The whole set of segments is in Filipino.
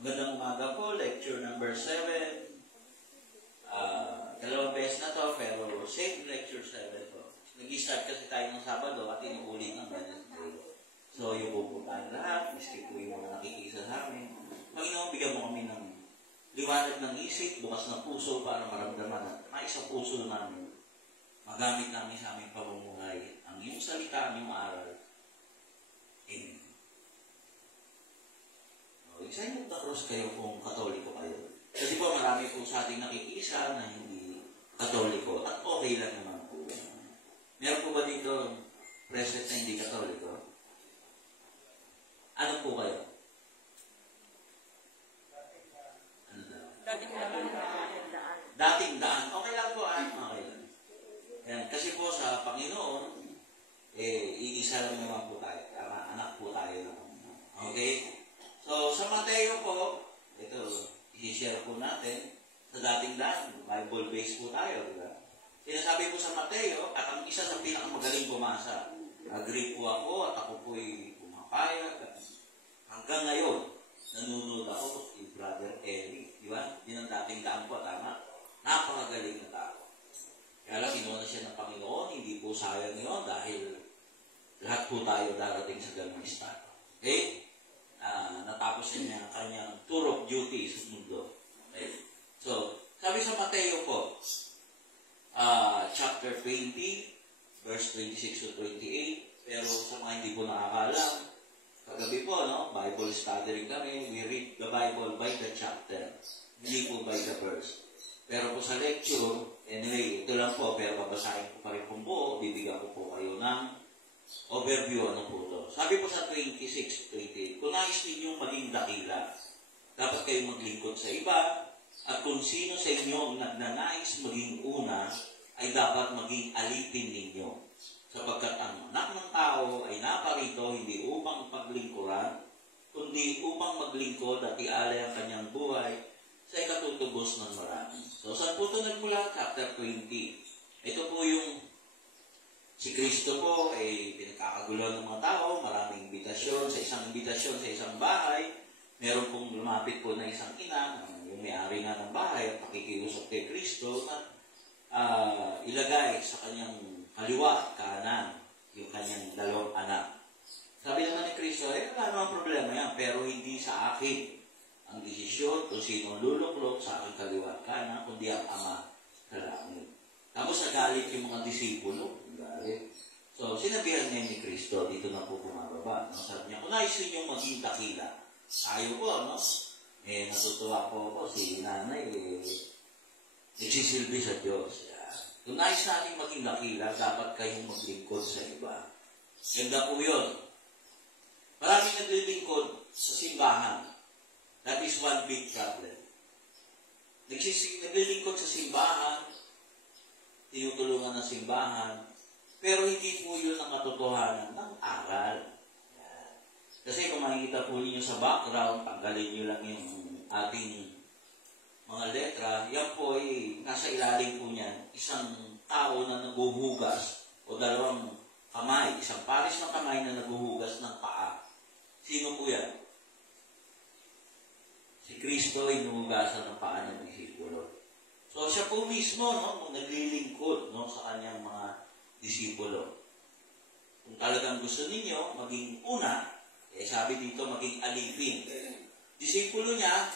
Magandang umaga po, lecture number 7. Dalawang beses na to, pero same lecture 7 po. Nag-start kasi tayo ng Sabado at inuulit ng Wednesday. So, yung pupuntahan lahat, miski po yung mga nakikisa sa amin. Panginoon, bigyan mo kami ng liwanag ng isip, bukas ng puso para maramdaman at maisa puso namin. Magamit namin sa aming pamumuhay ang iyong salita, ang iyong aral. Amen. Sa inyo na-cross kayo kung katoliko kayo. Kasi po marami po sa ating nakikisa na hindi katoliko at okay lang naman po. Meron po ba dito present na hindi katoliko? Ano po kayo? Ano daw? Dating daan. Okay lang po. Okay lang. Yan. Kasi po sa Panginoon, iisa lang naman po tayo. Anak po tayo naman. Okay? So, sa Mateo po, ito, i-share po natin, sa dating daan, Bible-based po tayo, diba? Sinasabi po sa Mateo, at ang isa sa pinakamagaling bumasa, agree po ako at ako po'y pumapayag. Hanggang ngayon, nanonood ako si Brother Eric, diba? Yun ang dating daan po, tama? Napakagaling na tao. Kaya lang, inuna siya ng Panginoon, hindi po sayang yun dahil lahat po tayo darating sa ganung estado. Okay? Natapos niya ang kanyang tour of duty sa mundo. Okay. So, sabi sa Mateo po, chapter 20, verse 26 to 28, pero sa mga hindi po nakakalam, kagabi po, no, Bible study rin kami, we read the Bible by the chapter, hindi po by the verse. Pero po sa lecture, anyway, ito lang po, pero babasahin ko pa rin po buo, bibigyan ko po kayo ng overview, ano po ito. Sabi po sa 26-28, kung nais ninyong maging dakila, dapat kayong maglingkod sa iba, at kung sino sa inyo ang nagnanais maging una, ay dapat maging alipin ninyo. Sapagkat ang anak ng tao ay naparito hindi upang paglingkuran, kundi upang maglingkod at ialay ang kanyang buhay sa ikatutubos ng marami. So, saan po ito nagmula? Chapter 20. Ito po yung si Kristo po ay pinagkakagulo ng mga tao, maraming imbitasyon, sa isang bahay, meron pong lumapit po na isang ina, yung may-ari nga ng bahay, at pakikiusap kay Kristo na ilagay sa kanyang kaliwa at kanan yung kanyang dalawang anak. Sabi naman ni Kristo, wala namang problema yan, pero hindi sa akin ang desisyon kung sino luluklok sa aking kaliwa at kanan, kundi ang Ama sa langit. Tapos nagalit yung mga disipulo. So, sinabihan niya ni Kristo, dito na po bumababa. No? Sabi niya, kung nais ninyong maging dakila, tayo po, no? Natutuwa po ako, si nanay, nagsisilbi sa Diyos. Kung nais natin maging dakila, dapat kayong maglingkod sa iba. Ganda po yun. Maraming naglilingkod sa simbahan. That is one big problem. Naglilingkod sa simbahan, tinutulungan ng simbahan, pero hindi po yun ang katotohanan ng aral. Yan. Kasi kung makikita po ninyo sa background, tanggalin nyo lang yung ating mga letra, yan po ay nasa ilalim po niyan, isang tao na naghuhugas o dalawang kamay, isang pares ng kamay na naghuhugas ng paa. Sino po yan? Si Kristo ay nuhugasan ng paa ng disipulo. So, siya po mismo, no, naglilingkod, no, sa kanyang mga disipulo. Kung talagang gusto ninyo maging una, sabi dito maging alipin. Disipulo niya,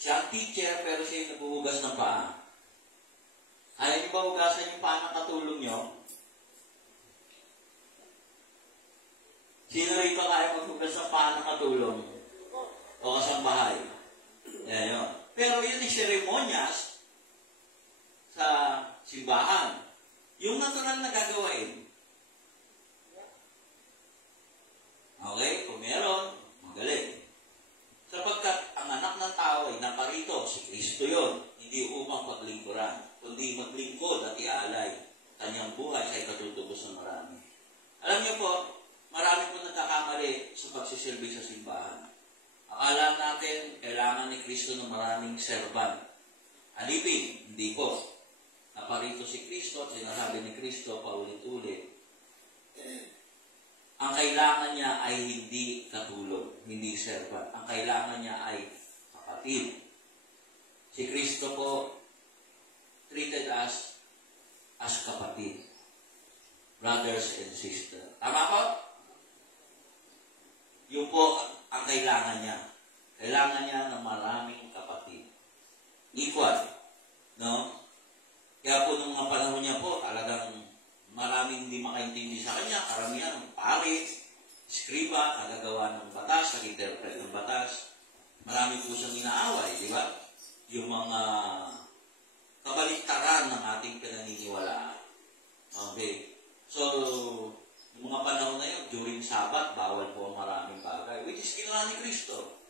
siya ang teacher, pero siya yung naghuhugas ng paa. Ayaw niyo ba hugasan yung paa ng katulong niyo? Sino rin ba kaya maghugas ng paa ng katulong? O kasambahay? Yan yun. Pero yun yung seremonyas sa simbahan. Yung natural na gagawain. Okay? Kung meron, magaling. Sapagkat ang anak ng tao ay naparito, si Kristo yun, hindi upang paglingkuran, kundi maglingkod at iaalay kanyang buhay sa ikatutubos ng marami. Alam niyo po, marami po nagkakamali sa pagsisilbi sa simbahan. Akala natin, kailangan ni Kristo ng maraming serban. Alipin, hindi po. Naparito si Kristo at sinasabi ni Kristo paulit-ulit. Ang kailangan niya ay hindi katulong, hindi serban. Ang kailangan niya ay kapatid. Si Kristo po treated us as kapatid. Brothers and sisters. Tama po? Yun po ang kailangan niya. Kailangan niya ng maraming kapatid. Equal. No? Kaya po nung mga panahon niya po, talagang maraming hindi makaintindi sa kanya. Karamihan, pare, skriba, nagagawa ng batas, nag-interpret ng batas. Marami po siyang inaaway, di ba? Yung mga kabaliktaran ng ating pinaniniwalaan. Okay. So, yung mga panahon na yun, during Sabat, bawal po ang maraming bagay. Which is ginawa ni Kristo.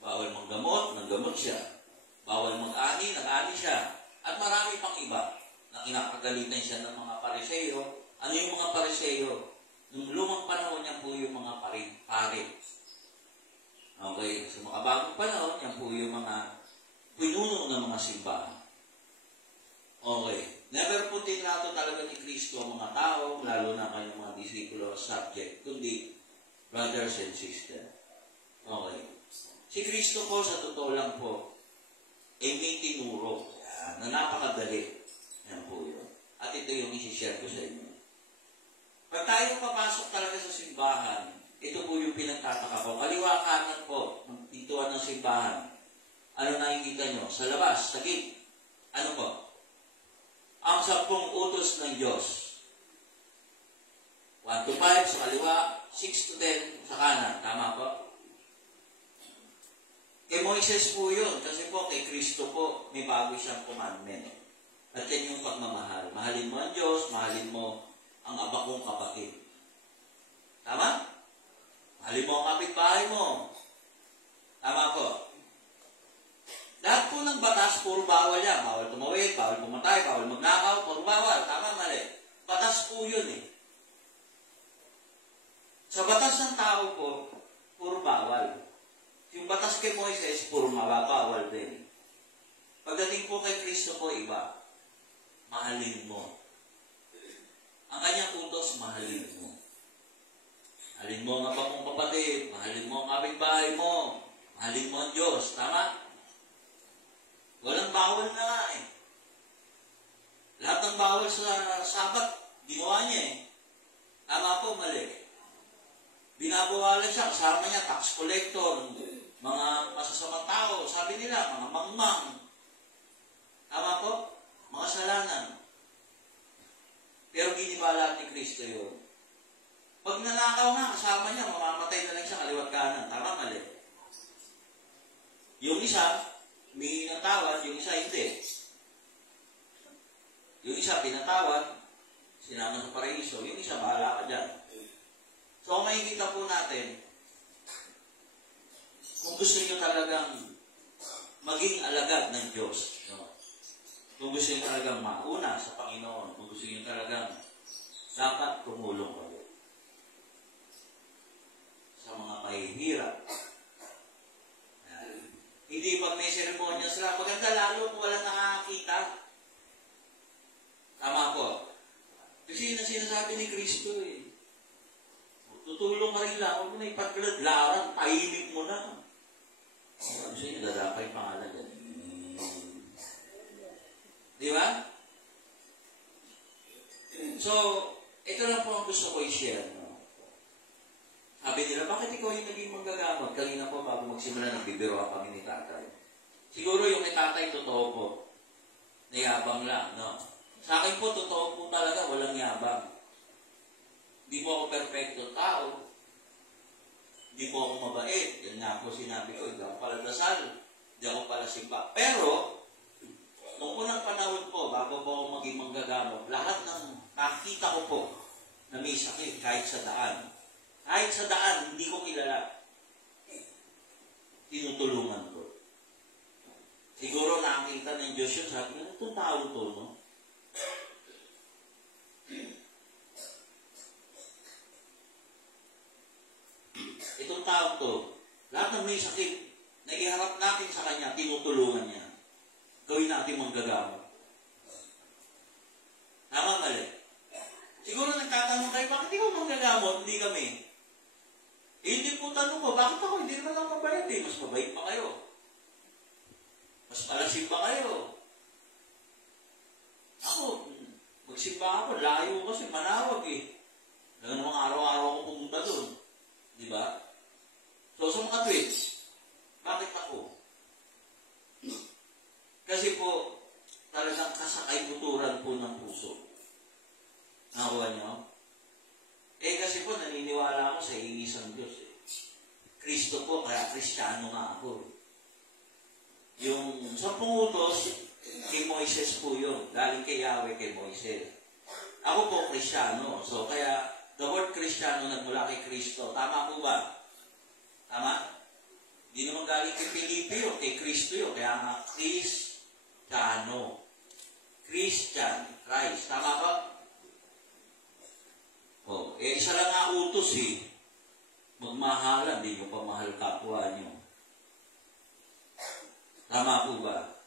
Bawal manggamot, nanggamot siya. Bawal mag-ani, nag-ani siya. At marami pang iba na kinakagalitan siya ng mga Pariseo. Ano yung mga Pariseo? Nung lumang panahon niya po yung mga pare. Okay, sa mga bagong panahon, yan po yung mga pinuno ng mga simbahan. Okay. Never po tinato talaga ni Kristo ang mga tao, lalo na kanyang mga disipulo subject, kundi brothers and sisters. Okay. Si Kristo po, sa totoo lang po, ay may tinuro na napakadali. Yan po yun. At ito yung isi-share ko sa inyo. Pag tayo papasok talaga sa simbahan, ito po yung pinagtataka ko. Kaliwa kanan po, ng pintuan ng simbahan. Ano nakikita nyo? Sa labas, sa gate. Ano po? Ang 10 utos ng Diyos. 1 to 5 sa kaliwa, 6 to 10 sa kanan. Tama po? Kay Moises po yun. Kasi po, kay Kristo po, may bago siyang commandment. At yan yung pagmamahal. Mahalin mo ang Diyos, mahalin mo ang aba kong kapatid. Tama? Mahalin mo ang kapitbahay mo. Tama po? Lahat po ng batas, puro bawal yan. Bawal tumawid, bawal pumatay, bawal magnakaw, puro bawal. Tama, mali. Batas po yun eh. Sa batas ng tao po, puro bawal. Yung batas kay Moises, puro mababawal din. Pagdating po kay Kristo po, iba. Mahalin mo. Ang kanyang utos, mahalin mo. Mahalin mo ang aba mong kapatid, mahalin mo ang kapitbahay mo, mahalin mo ang Diyos. Tama? Walang bawal na nga eh. Lahat ng bawal sa Sabat, ginawa niya eh. Tama po, mali. Binabawalan siya, kasama niya, tax collector, mga masasamang tao, sabi nila, mga mangmang. Tama po? Mga salanan. Pero ginibala ni Kristo yun. Pag nanakaw nga, kasama niya, mamamatay na lang siya kaliwat kanan. Tama, mali. Yung isa, may natawad, yung isa hindi. Yung isa pinatawad, sinama sa paraiso, yung isa bahala ka dyan. So kung makikita po natin, kung gusto nyo talagang maging alagad ng Diyos, no? Kung gusto nyo talagang mauna sa Panginoon, kung gusto nyo talagang dapat tumulong kayo sa mga mahihirap. Hindi pag may seremonya sila, maganda lalo kung walang nakakita. Tama po. Kasi yun ang sinasabi ni Kristo eh. Tutulong ka rin lang, huwag mo na ipagladlaran, tahimik mo na. Ano siya yung dadapay pangalan dyan? Di ba? So, ito lang po ang gusto ko i-share. No? Sabi nila, bakit ikaw yung naging manggagamot? Kanina po, bago magsimula, nagbibiroan kami ni tatay. Siguro yung kay tatay, totoo po. Nayabang lang, no? Sa akin po, totoo po talaga, walang yabang. Hindi po ako perfecto tao. Hindi po ako mabait. Yan nga po sinabi ko, hindi ako pala dasal. Hindi ako pala simba. Pero, nung unang panahon po, bago po ako maging manggagamot, lahat ng nakita ko po na may sakit kahit sa daan. Kahit sa daan, hindi ko kilala. Tinutulungan ko. Siguro nakita ng Diyos yun, sabi niya, itong tao to, no? Itong tao to, lahat ng may sakit, na iharap natin sa kanya, tinutulungan niya. Gawin natin manggagamot. Tama, mali. Siguro nagtatanong kayo, bakit ikaw manggagamot? Hindi kami. Eh, hindi po tanong ko, bakit ako? Hindi naman ako mabayad eh. Mas mabait pa kayo. nagsimba kayo. Ako, magsimba ako, layo kasi, manawag eh. Dahil namang araw-araw ako pumunta doon. Di ba? So, sa mga twins, bakit ako? Kasi po, talagang kasakay-buturan po ng puso. Nakuha niyo? Kasi po, naniniwala ako sa iisang Diyos eh. Kristo po, kaya Kristiyano nga ako. Yung 10 utos, kay Moises po yun. Galing kay Yahweh kay Moises. Ako po, Kristiyano. So, kaya, the word Kristiyano nagmula kay Kristo. Tama po ba? Tama? Hindi naman galing kay Felipe yun, kay Kristo yun. Kaya nga, Kristiyano. Christian, Christ. Tama ba? Isa lang nga utos eh. Magmahalan, di nyo pa mahal kapwa nyo. Tama po ba?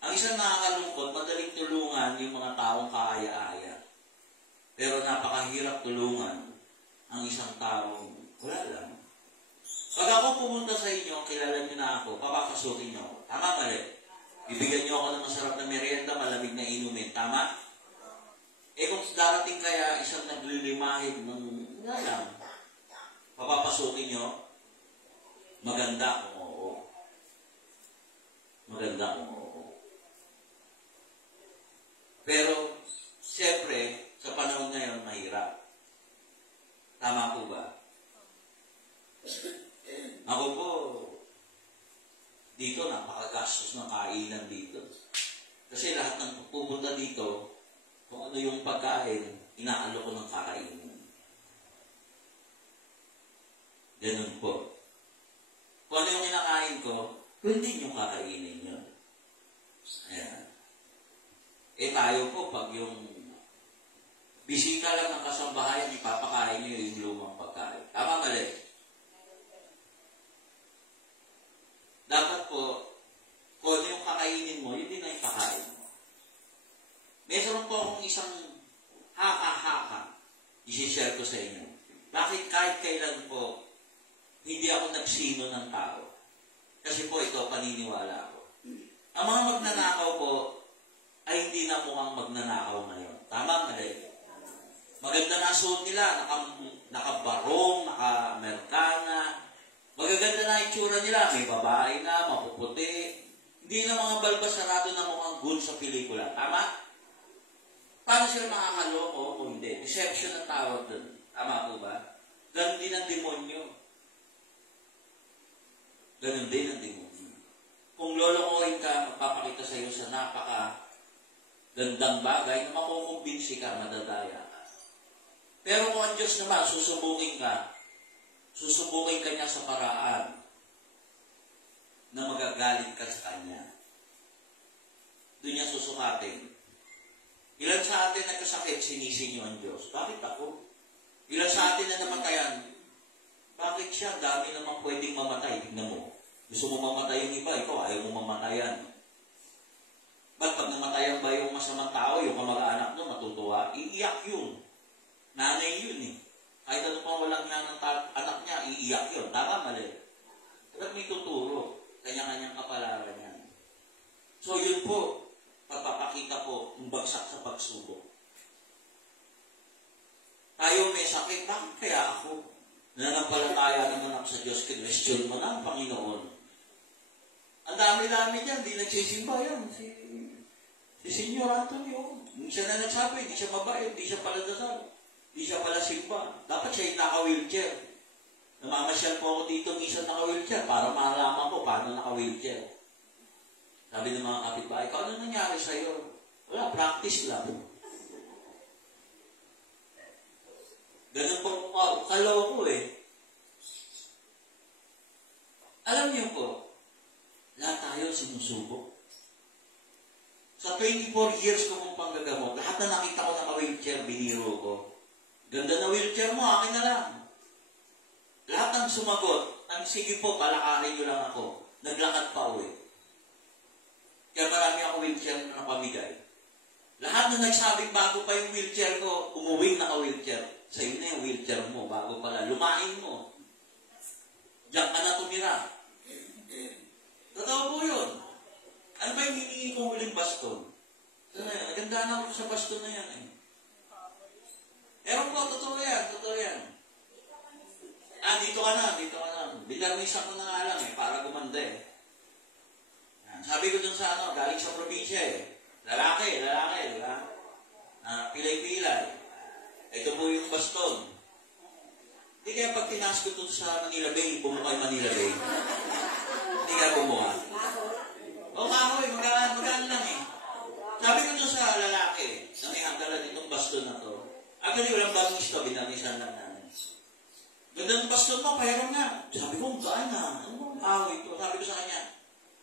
Ang isang nakakalungkot, madaling tulungan yung mga taong kaaya-aya. Pero napakahirap tulungan ang isang taong wala lang. Pag ako pumunta sa inyo, kilala nyo na ako, papapasukin nyo ako. Tama mali? Bibigyan nyo ako ng masarap na merienda, malamig na inumin. Tama? Kung darating kaya isang naglilimahid ng wala lang, papapasukin nyo, maganda kung oo. Maganda kung oo. Pero, siyempre, sa panahon ngayon, mahirap. Tama po ba? Ako po, dito, napakagastos ng kainan dito. Kasi lahat ng pupunta dito, kung ano yung pagkain, inaalo ko ng kakainin. Ganun po. Kung ano yung kinakain ko, hindi nyo kakainin yun. Ayan. Tayo po, pag yung bisita lang ng kasambahayan, ipapakain nyo yung lumang pagkain. Tama mali? Dapat po, kung ano yung kakainin mo, yun din na yung pakain mo. Meron po akong isang haka-haka, isi-share ko sa inyo. Bakit kahit kailan po, hindi ako nagsino ng tao? Kasi po ito, paniniwala ko. Ang mga magnanakaw po, ay hindi na mukhang magnanakaw ngayon. Tama, mali? Maganda na suot nila, nakabarong, naka-Amerikana. Magaganda na itsura nila, may babae na, mapuputi. Hindi na mga balbasarado na mukhang good sa pelikula. Tama? Paano sila makakaloko o hindi? Deception ang tawag doon. Tama po ba? Ganon din ang demonyo. Ganon din ang demonyo. Kung lolokohin ka, magpapakita sa iyo sa napaka-gandang bagay na makukumbinsi ka, madadaya ka. Pero kung ang Diyos naman, susubukin ka niya sa paraan na magagalit ka sa Kanya. Doon niya susukatin. Ilan sa atin nagkasakit, sinisi niyo ang Diyos. Bakit ako? Ilan sa atin na namatayan? Bakit siya? Dami namang pwedeng mamatay. Tignan mo. Gusto mo mamatay yung iba, ikaw ayaw mo mamatayan. Ba't pag namatayan ba yung masamang tao, yung kamag-anak mo, matutuwa? Iiyak yun. Nanay yun eh. Kahit ano pa walang niya ng anak niya, iiyak yun. Tama, mali. Ba't may tuturo? Kanya-kanyang kapalaran yan. So yun po, pagpapakita po ng bagsak sa pagsubok. Tayo may sakit, bakit kaya ako? Nananampalataya naman ako sa Diyos, kinwestiyon mo na ang Panginoon. Ang dami-dami niyan, di nagsisimba yan. Si Senyor Antonio, siya na nagsabi, di siya mabait, di siya pala dasal, di siya pala simba. Dapat siya yung naka-wheelchair. Namamasyal po ako dito, minsan naka-wheelchair, para mahalaman ko paano naka-wheelchair. Sabi ng mga kapitbahay, ano nangyari sa'yo? Wala, practice lang. Ganun po, kaloko eh. Alam niyo po, lahat tayo sinusubok. Sa 24 years ko kong panggagamot, lahat na nakita ko naka-wheelchair, biniro ko. Ganda na wheelchair mo, akin na lang. Lahat ng sumagot, sige po, palakarin niyo lang ako. Naglakad pa uwi. Kaya marami ako wheelchair na napamigay. Lahat na nagsabing bago pa yung wheelchair ko, umuwing naka-wheelchair. Sa'yo na yung wheelchair mo, bago pala. Lumain mo. Diyan ka na tumira. Totoo po yun. Ano ba yung hiningi kong huling baston? Naganda na ako sa baston na yan eh. Pero po, totoo yan. Dito ka na. Binarnisan ko na nga lang eh, para gumanda eh. Sabi ko dun sa galing sa probinsya eh. Lalaki, di ba? Pilay-pilay. Ito po yung baston. Hindi kaya pag tinaas ko dun sa Manila Bay, bumukay Manila Bay. Hindi kaya bumuha. Kahoy, magkaan lang eh. Sabi ko dun sa lalaki, na may hanggalan itong baston na to. Actually, walang bagong ito, binarnisan lang namin. Ganda ng baston mo, pahiram nga. Sabi ko, saan na? Ano bang kahoy ito? Sabi ko sa kanya,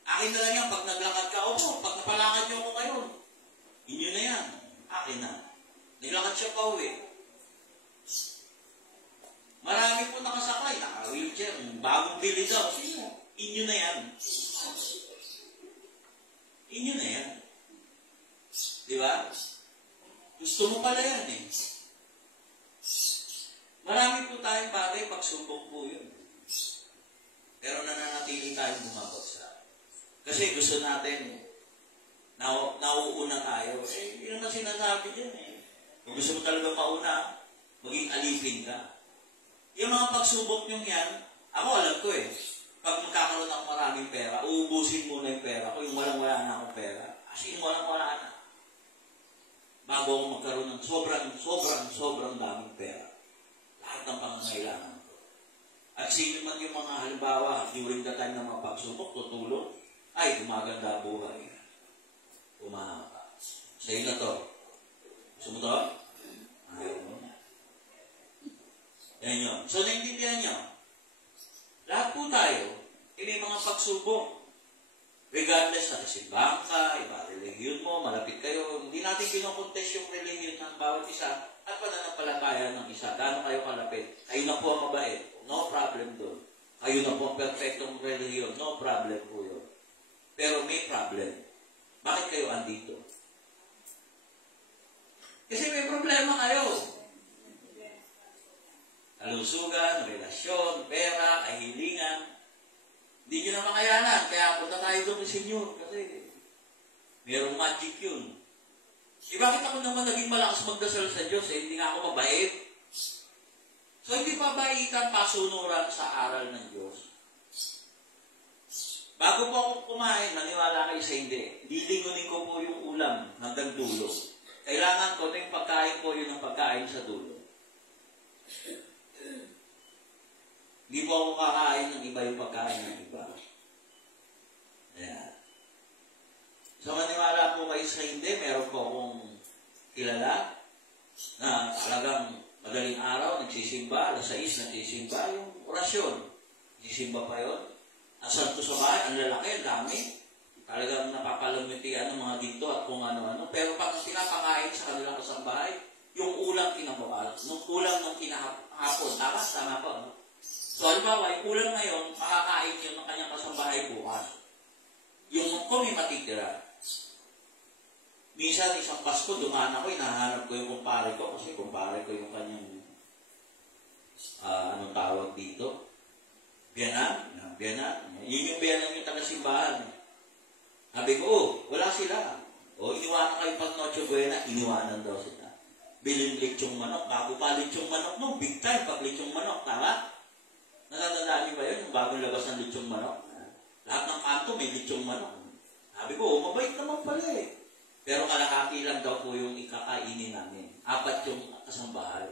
akin na lang yan, pag naglakad ka, pag napalakad niyo ako ngayon, inyo na yan, akin na. Naglakad siya pa uwi. Marami po nakasakay, naka-wheelchair, bagong bili daw. Inyo na yan. Inyo na yan. Di ba? Gusto mo pala yan eh. Marami po tayong bagay, pagsubok po yun. Pero nananatili tayong bumabagsak. Kasi gusto natin, nauuna tayo. Hindi naman sinasabi dyan eh. Kung gusto mo talaga mauna, maging alipin ka. Yung mga pagsubok nyo yan, ako alam ko eh. Pag magkakaroon ng maraming pera, uubusin muna yung pera ko, yung walang-wala na akong pera. As in, walang-wala na. Bago ako magkaroon ng sobrang daming pera. Lahat ng pangangailangan ko. At sino man yung mga halimbawa, during the time ng mga pagsubok, tutulong, ay, gumaganda buhay. Umahaba. Sa'yo na to. Gusto mo to? Ayaw mo na. Yan yun. So, naintindihan nyo. Lahat po tayo, may mga pagsubok. Regardless na simbahan ka, iba religion mo, malapit kayo, hindi natin kinokontest yung religion ng bawat isa at pananampalataya ng isa. Gano'n kayo kalapit? Kayo na po ang mabait. No problem doon. Kayo na po ang perfectong religion. No problem po yun. Pero may problem. Bakit kayo andito? Kasi may problema kayo. Kalusugan, relasyon, pera, kahilingan. Hindi nyo na makayanan. Kaya punta tayo doon sa Senyor. Kasi mayroong magic yun. Bakit ako naman naging malakas magdasal sa Diyos? Hindi nga ako mabait. So, hindi pa baitan pasunuran sa aral ng Diyos. Bago po ako kumain, maniwala kayo sa hindi. Lilingunin ko po yung ulam hanggang dulo. Kailangan ko na yung pagkain ko, yun ang pagkain sa dulo. Hindi po ako kakain ng iba yung pagkain ng iba. Ayan. So, maniwala po kayo sa hindi, meron po akong kilala na talagang madaling araw, nagsisimba, alas 6 nagsisimba, yung orasyon. Nagsisimba pa yun. Ang santo sa bahay, ang lalaki, ang dami. Talagang napapalamitian ng mga dito at kung ano-ano. Pero pag pinapakain sa kanilang kasambahay, yung ulam kinabukas, nung ulam nung kinahapon, tama po, no? So, halimbawa, yung ulam ngayon, makakain yun ng kanyang kasambahay bukas. Yung kung may matitira. Minsan, isang Pasko, dumaan ako, hinahanap ko yung kumpare ko, kasi kumpare ko yung kanyang, anong tawag dito? Biyanan. Yun yung biyanan yung taga-simbahan. Sabi ko, wala sila. Iniwanan kayo pag Noche Buena, iniwanan daw sila. Bilin lechong manok, bago pa lechong manok, no, big time pag lechong manok, tama? Natatandaan niyo ba yun, yung bagong labas ng lechong manok? Lahat ng kanto may lechong manok. Sabi ko, mabait naman pala eh. Pero kalahati lang daw po yung ikakainin namin. 4 yung kasambahay.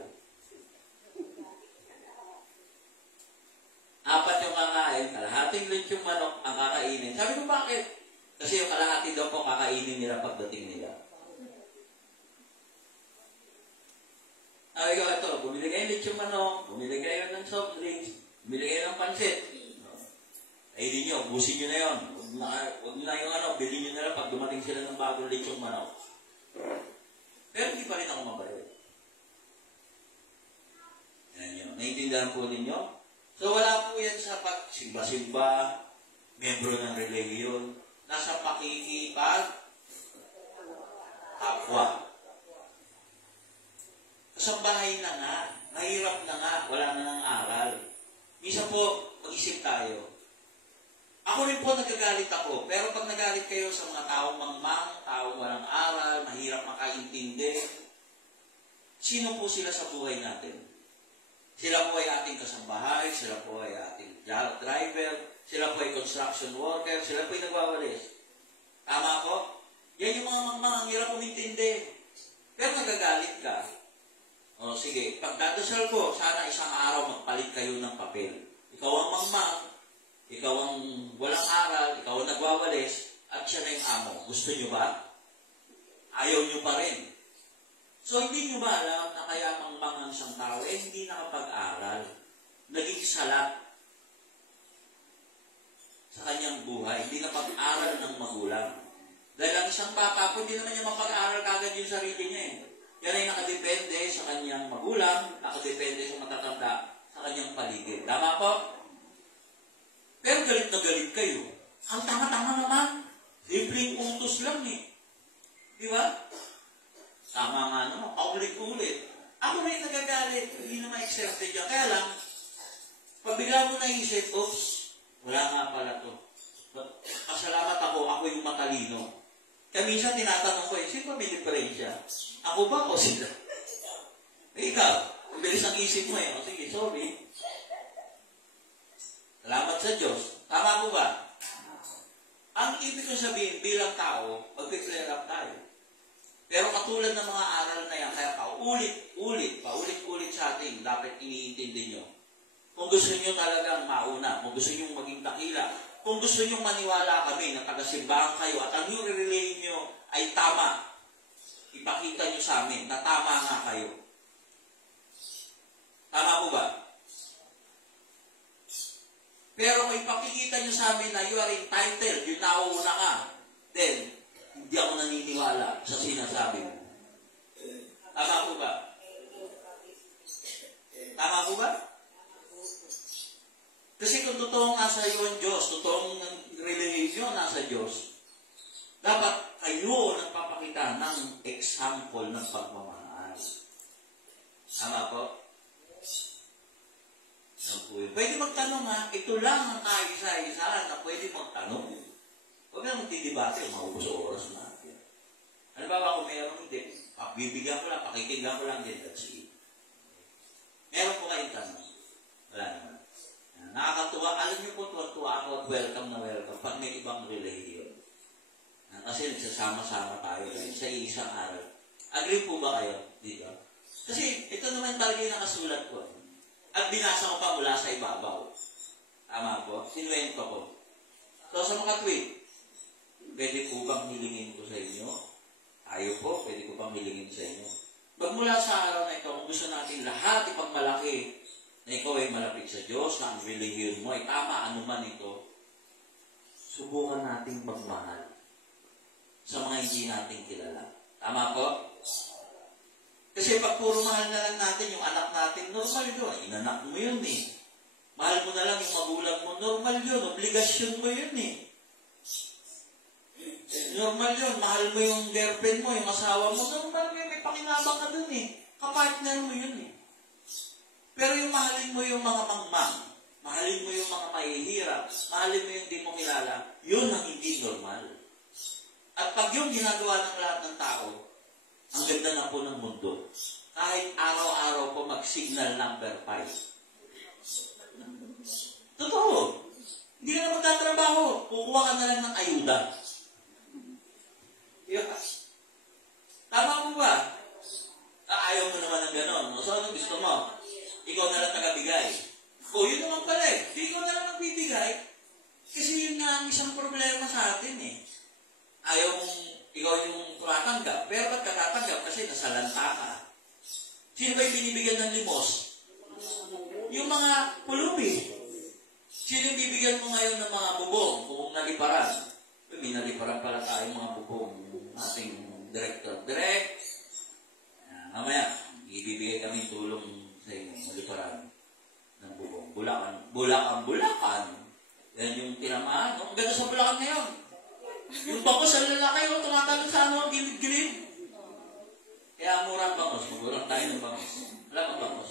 4 yung kakain, kalahating lechong manok ang kakainin. Sabi ko, bakit? Kasi yung kalahati daw po kakainin nila pagdating nila. Sabi ko, ito, bumili kayo ng lechong manok, bumili kayo ng soft drinks, bumili kayo ng pansit. Kainin nyo, busin nyo na yun. Huwag na yung bilhin nyo na lang pag dumating sila ng bagong lechong manok. Pero hindi pa rin ako mabayad. Yan yun. Naiintindihan po ninyo? So wala po yan sa pagsimba-simba, membro ng religion, nasa pakikipag kapwa. Kasambahay na nga, nahirap na nga, wala na ng aral. Minsan po, mag-isip tayo. Ako rin po nagagalit ako, pero pag nagalit kayo sa mga taong mangmang, taong walang aral, mahirap makaintindi, sino po sila sa buhay natin? Sila po ay ating kasambahay, sila po ay ating driver, sila po ay construction worker, sila po ay nagwawalis. Tama po? Yan yung mga mangmang, ang hirap umintindi. Pero nagagalit ka. O sige, pagdadasal ko, sana isang araw magpalit kayo ng papel. Ikaw ang mangmang, ikaw ang walang aral, ikaw ang nagwawalis, at siya na yung amo. Gusto nyo ba? Ayaw nyo pa rin. So, hindi nyo ba alam na kaya mangmang ang isang tao, hindi nakapag-aral, naging salat sa kanyang buhay, hindi napag-aral ng magulang. Dahil ang isang bata po, hindi naman niya mapag-aral kagad yung sarili niya eh. Yan ay nakadepende sa kanyang magulang, nakadepende sa matatanda, sa kanyang paligid. Tama po? Pero galit na galit kayo. Ang tama-tama naman. Simpleng utos lang eh. Di ba? Tama nga naman. Paulit-ulit. Ako na yung nagagalit. Hindi naman accepted yan. Kaya lang, pag bigla mo naisip, oops, wala nga pala to. Pasalamat ako yung matalino. Kaya minsan tinatanong ko, sino ba may diferensya? Ako ba o sila? Ikaw, ang bilis ang isip mo eh. O sige, sorry. Salamat sa Diyos. Tama po ba? Ang ibig kong sabihin, bilang tao, mag-flare up tayo. Pero katulad ng mga aral na yan, kaya paulit-ulit sa atin, dapat iniintindi nyo. Kung gusto nyo talagang mauna, kung gusto nyo maging dakila, kung gusto nyo maniwala kami na taga-simbahan kayo at ang yung relay nyo ay tama, ipakita nyo sa amin na tama nga kayo. Tama po ba? Pero kung ipakikita nyo sa amin na you are entitled, yung nauna ka, then, hindi ako naniniwala sa sinasabi mo. Tama po ba? Tama po ba? Kasi kung totoong nasa iyo ang Diyos, totoong religion nasa Diyos, dapat kayo nagpapakita ng example ng pagmamahal. Tama po? Pwede magtanong ha, ito lang ang kaisa-isa na pwede magtanong. Huwag na magdidebate, maubos oras natin. Ano ba kung meron hindi? Bibigyan ko lang, pakikinggan ko lang din, that's it. Meron po kayong tanong? Wala naman. Nakakatuwa, alam niyo po, tuwa ako at welcome na welcome pag may ibang religion. Kasi nagsasama-sama tayo sa isang aral. Agree po ba kayo dito? Kasi ito naman talaga yung nakasulat ko. At binasa ko pa mula sa ibabaw. Tama po? Sinuwento ko. So sa mga tweet, pwede po bang hilingin ko sa inyo? Tayo po, pwede ko bang hilingin sa inyo? Magmula sa araw na ito, kung gusto natin lahat ipagmalaki na ikaw ay malapit sa Diyos, na ang religion mo ay tama, anuman ito, subukan nating magmahal sa mga hindi natin kilala. Tama po? Kasi pag puro mahal na lang natin yung anak natin, normal yun. Inanak mo yun eh. Mahal mo na lang yung magulang mo, normal yun. Obligasyon mo yun eh. Normal yun. Mahal mo yung girlfriend mo, yung asawa mo, normal yun. May pakinabang ka dun eh. Kapartner mo yun eh. Pero yung mahalin mo yung mga mangmang, mahalin mo yung mga mahihirap, mahalin mo yung di mo kilala, yun ang hindi normal. At pag yung ginagawa ng lahat ng tao, ang ganda na po ng mundo. Kahit araw-araw po mag-signal number 5. Totoo. Hindi ka na magtatrabaho. Kukuha ka na lang ng ayuda. Yes. Tama mo ba? Ayaw mo naman ng gano'n. So, ano gusto mo? Ikaw na lang tagabigay. O, yun naman pala eh. Ikaw na lang magbibigay. Kasi yun nga ang isang problema sa atin eh. Ayaw mong ikaw yung tumatanggap. Pero ba't katatanggap? Kasi nasalanta ka. Sino ba yung binibigyan ng limos? Yung mga pulubi. Sino yung bibigyan mo ngayon ng mga bubong kung naliparan? May naliparan pala tayong mga bubong. Ating director. Direct. Mamaya, ibibigay kami tulong sa inyo. Naliparan ng bubong. Bulacan. Yan yung tinamaan. Ang ganda sa Bulacan ngayon. Yung bangos sa lalaki, tumatalon sa ano, gilid-gilid. Kaya mura ang bangos. Magurang tayo ng bangos. Wala ang bangos.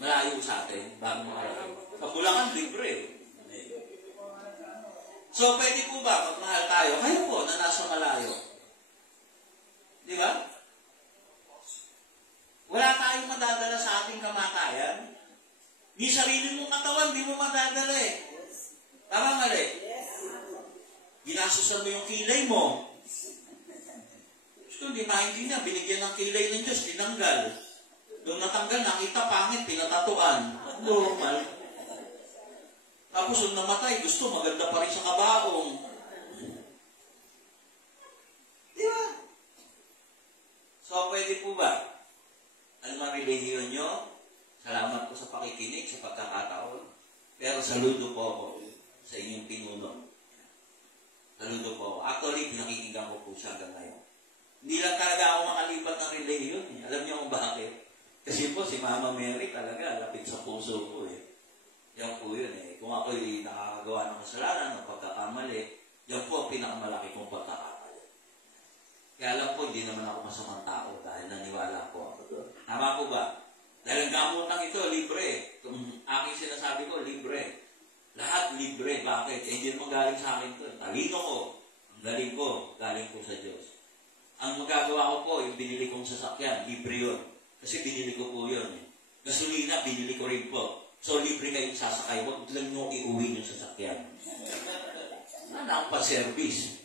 Malayo sa atin. Bago makarating. Sa Bulacan, libre. So, pwede po ba magmahal tayo? Kayo po na nasa malayo. Di ba? Wala tayong madadala sa ating kamatayan. Ni sarili mong katawan, di mo madadala eh. Tama mali? Ginasusan mo yung kilay mo. Gusto, hindi maintindihan. Binigyan ng kilay ng Diyos, tinanggal. Doon natanggal, nakita pangit, pinatatuan. Normal. Tapos nung namatay, gusto, maganda pa rin sa kabaong. Di ba? So, pwede po ba? Ano mga relihiyon nyo? Salamat po sa pakikinig, sa pagkakataon. Pero saludo po ako sa inyong pinuno. Saludo po ako. Actually, pinakikinggan ko po siya hanggang ngayon. Hindi lang talaga ako makalipat ng relihiyon. Alam niyo kung bakit? Kasi po, si Mama Mary talaga, lapit sa puso ko eh. Yan po yun eh. Kung ako'y nakakagawa ng kasalanan, ng pagkakamali, yan po ang pinakamalaki kong pagkakamali. Kaya alam po, hindi naman ako masamang tao dahil naniwala po ako doon. Tama po ba? Dahil ang gamutang ito, libre. Kung aking sinasabi ko, libre. Lahat libre. Bakit? Eh, hindi naman galing sa akin ito. Talino ko. Ang galing ko, galing po sa Diyos. Ang magagawa ko po, yung binili kong sasakyan, libre yun. Kasi binili ko po yun. Gasolina, binili ko rin po. So, libre kayong sasakay. Huwag lang nyo iuwi yung sasakyan. Ang pa-service.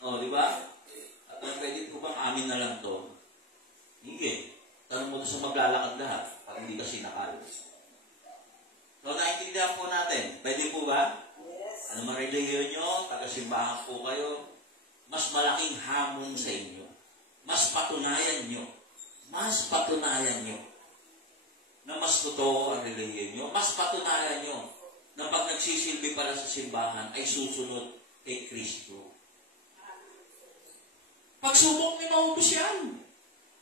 O, di ba? At pwede po bang amin na lang to? Hindi. Tanong mo sa maglalakad lahat pag hindi ka sinakal. So, naintindihan po natin. Pwede po ba? Yes. Ano man relihiyon nyo, taga-simbahan po kayo, mas malaking hamon sa inyo. Mas patunayan nyo na mas totoo ang relihiyon nyo. Mas patunayan nyo na pag nagsisilbi para sa simbahan ay susunod kay Kristo. Pagsubok may maubos yan.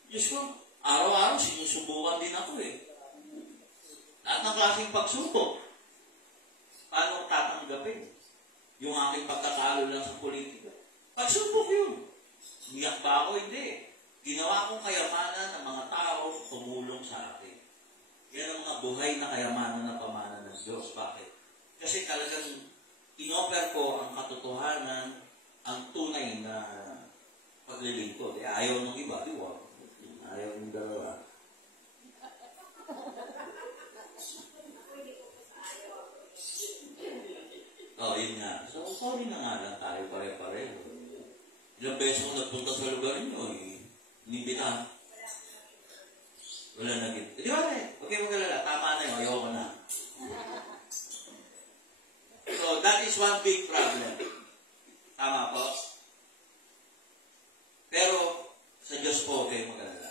Diyos ko, araw-araw sinusubukan din ako eh. Lahat ng klaseng pagsubok. Paano tatanggapin? Yung aking pagkakalo lang sa politika. Pagsubok yun. Umiyak ba ako? Hindi. Ginawa kong kayamanan ng mga tao tumulong sa akin. Yan ang mga buhay na kayamanan na pamana ng Diyos. Bakit? Kasi talagang inoffer ko ang katotohanan, ang tunay na paglilingkod. Eh, ayaw ng iba, di ba? Ayaw ng dalawa. Oh, yun nga. So, sorry na nga lang tayo pare-pareho. Ilang beses ko nagpunta sa lugar niyo, inibitahan. Wala na gito. Di ba eh? Okay mo kalala. Tama na yun. Ayoko na. So, that is one big problem. Tama po? Pero, sa Diyos po, okay mo kalala.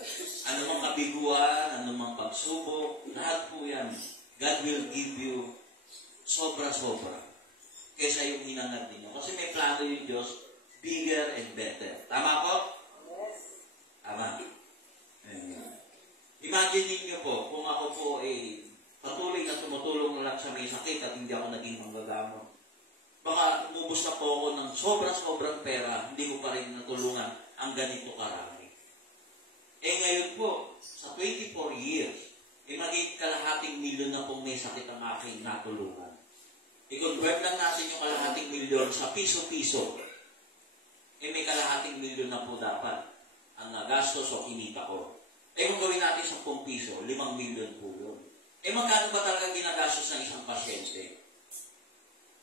Ano mang kabiguan, ano mang pagsubok, lahat po yan. God will give you sobra-sobra kaysa yung hinangad ninyo. Kasi may plano yung Diyos, bigger and better. Tama po? Yes. Tama. Imagine ninyo po, kung ako po ay patuloy na tumutulong lang sa may sakit at hindi ako naging manggagamot. Baka umubos na po ako ng sobrang pera, hindi ko pa rin natulungan ang ganito karami. Eh ngayon po, sa 24 years, magiging kalahating milyon na pong may sakit ang aking natulungan. I-convert lang natin yung kalahating milyon sa piso-piso. Eh may kalahating milyon na po dapat ang nagastos o kinita ko. Eh kung gawin natin 10 piso, 5 milyon po yun. Eh magkano ba talaga ginagastos ng isang pasyente?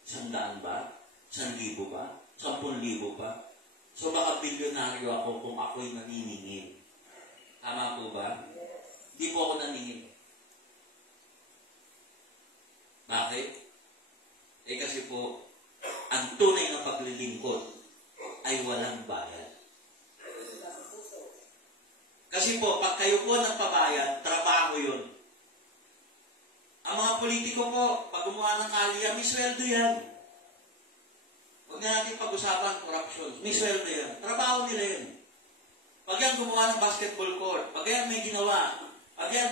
100 ba? 1,000 ba? 10,000 ba? So baka bilyonaryo ako kung ako'y naniningil. Tama po ba? Hindi po ako naningil. Bakit? Eh kasi po, ang tunay na paglilingkod ay walang bayad. Kasi po, pag kayo po ng pabayad, trabaho yun. Ang mga politiko po, pag gumawa ng kalya, may sweldo yan. Huwag na natin pag-usapan corruption. May sweldo yan. Trabaho nila yun. Pag yan gumawa ng basketball court, pag yan may ginawa, pag yan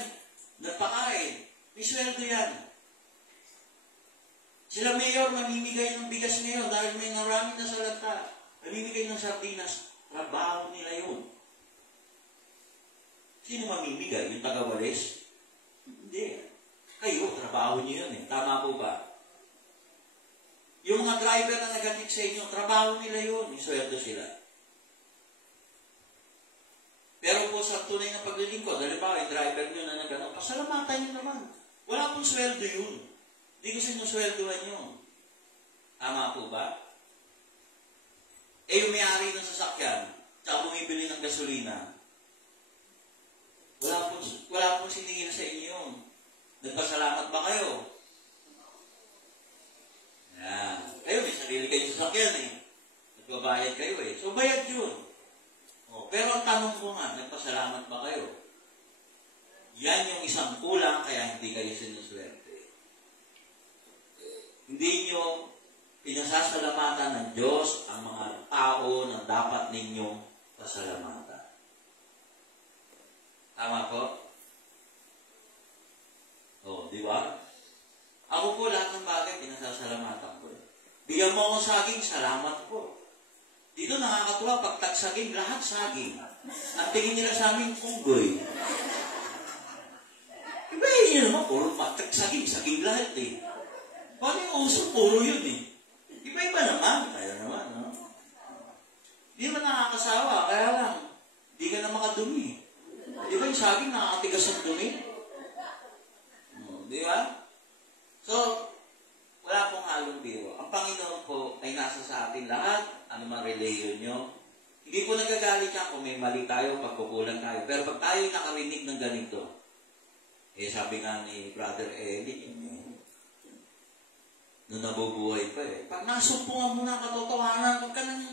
nagpakain, may sweldo yan. Sila mayor, mamimigay ng bigas ngayon dahil may narami na sa lata. Mamimigay ng sardinas. Trabaho nila yun. Sino mamimigay? Yung taga-walis? Hindi. Kayo, trabaho niyo yun eh. Tama po ba? Yung mga mga driver na nag-atid sa inyo, trabaho nila yun, isweldo sila. Pero po sa tunay na paglilingkod, halimbawa yung driver nyo na nag-ano, pasalamatan nyo naman. Wala pong sweldo yun. Hindi ko sinusweldohan yun. Tama po ba? Yung may-ari ng sasakyan, tsaka bumibili ng gasolina, wala pong siningil sa inyo yun. Nagpasalamat ba kayo? Yan. Kayo, may sarili kayo sasakyan eh. Nagbabayad kayo eh. So, bayad yun. Pero ang tanong ko nga, nagpasalamat ba kayo? Yan yung isang kulang, kaya hindi kayo sinuswerte. Hindi nyo pinasasalamatan ng Diyos ang mga tao na dapat ninyong pasalamatan. Tama po? Di ba? Ako po lahat ng bagay pinasasalamatan ko. Bigyan mo akong saging, salamat po. Dito nakakatuwa, pag tagsaging, lahat saging. Ang tingin nila sa amin, unggoy. Iba yun naman, puro tagsaging, saging lahat eh. Paano yung uso, puro yun eh. Iba-iba naman, kaya naman, no? Hindi naman nakakasawa, kaya lang, hindi ka na makadumi. Di ba yung saging nakakatigas ang dumi? Di ba? So, wala pong halong biro. Ang Panginoon po ay nasa sa atin lahat, ano man religion nyo. Hindi po nagagalit yan kung may mali tayo, pagkukulang tayo. Pero pag tayo nakarinig ng ganito, sabi nga ni Brother Eddie, nung nabubuhay pa pag nasumpungan mo na katotohanan, huwag ka nang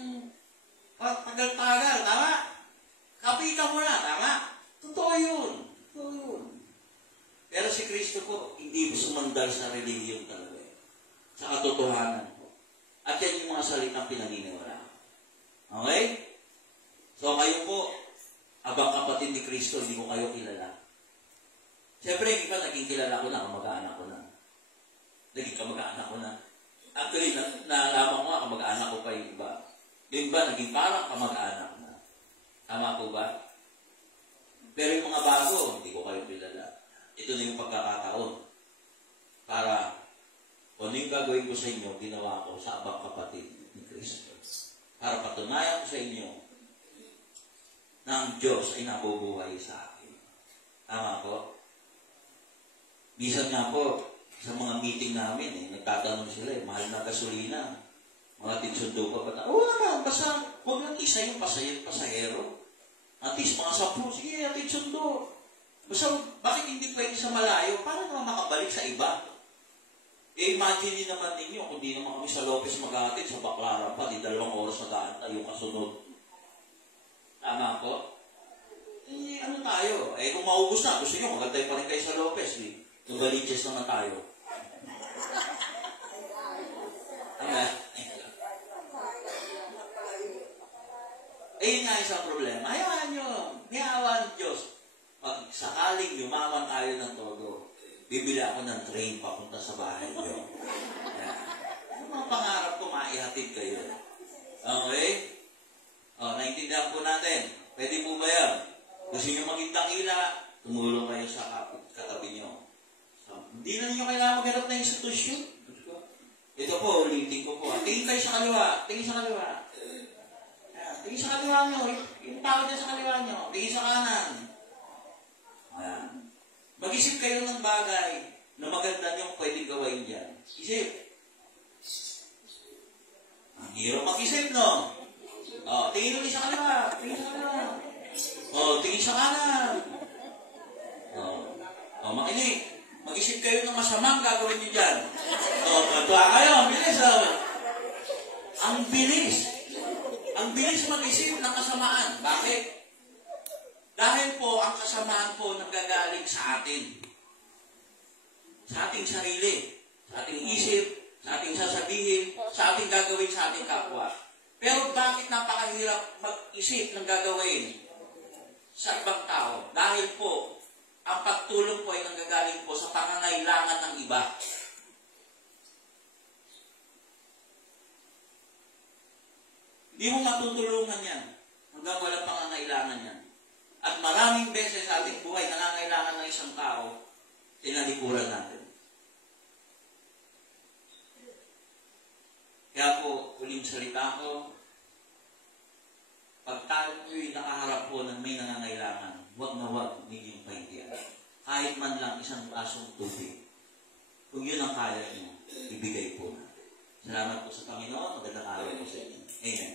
tagal-tagal, tama? Kapitan mo na, tama? Totoo yun. Totoo yun. Pero si Kristo po, hindi po sumandal sa religion talaga. Sa katotohanan po. At yan yung mga salitang pinaniniwala. Okay? So kayo po, abang kapatid ni Kristo, hindi ko kayo kilala. Siyempre, hindi ka naging kilala ko na, kamag-anak ko na. Naging kamag-anak ko na. Actually, nalaman ko nga, kamag-anak ko pa yung iba. Yung iba, naging parang kamag-anak na. Tama po ba? Pero yung mga bago, hindi ko kayo kilala. Ito na yung pagkakataon. Para, kung ano yung gagawin ko sa inyo, ginawa ko sa abang kapatid ni Kristo. Para patunayan ko sa inyo na ang Diyos ay nabubuhay sa akin. Tama po? Bisan nga po, sa mga meeting namin, nagtatanong sila, mahal na gasolina. Mga tinsundo pa ba? Wala na, basta, huwag lang isa yung pasahero. At least, mga 10, sige, tinsundo. Basta, bakit hindi pwede sa malayo? Para naman makabalik sa iba. Imagine naman ninyo, kung di naman kami sa Lopez maghatid, sa Baclaran pa, di 2 oras na daan tayo kasunod. Tama po? Ano tayo? Kung maubos na, gusto nyo, magantay pa rin kayo sa Lopez. Yung baliches naman tayo. Yun nga isang problema. Hayaan nyo, niyawan Diyos. Pag sakaling yumaman tayo ng todo, bibili ako ng train papunta sa bahay nyo. Ano mga pangarap ko, maihatid kayo. Okay? Naintindihan po natin. Pwede po ba yan? Gusto nyo maging dakila, tumulong kayo sa katabi nyo. Hindi na ninyo kailangan maghanap na institusyon. Ito po, ulitin ko po. Tingin kayo sa kaliwa. Tingin sa kaliwa. Tingin sa kaliwa nyo. Yung tao dyan sa kaliwa nyo. Tingin sa kanan. Ayan. Mag-isip kayo ng bagay na maganda nyo pwedeng gawain dyan. Isip. Ang hirap mag-isip, no? Tingin ulit sa kaliwa. Tingin sa kaliwa. Tingin sa kanan. Makinig. Mag-isip kayo ng masamang gagawin nyo dyan. Matuwa kayo. Bilis, Ang bilis. Ang bilis mag-isip ng kasamaan. Bakit? Dahil po, ang kasamaan po nanggagaling sa atin. Sa ating sarili. Sa ating isip. Sa ating sasabihin. Sa ating gagawin sa ating kapwa. Pero bakit napakahirap mag-isip ng gagawin sa ibang tao? Dahil po, ang pagtulong po ay nanggagaling po sa pangangailangan ng iba. Hindi mo matutulungan yan hanggang walang pangangailangan yan. At maraming beses sa ating buhay nangangailangan ng isang tao, tinalikuran natin. Kaya Kaya po, huling salita ko, pag tayo po'y nakaharap po ng may nangangailangan, huwag na huwag niging pahintian. Kahit man lang isang basong tubig. Kung yun ang kaya niyo, ibigay po natin. Salamat po sa Panginoon. Magandang araw po sa inyo. Amen.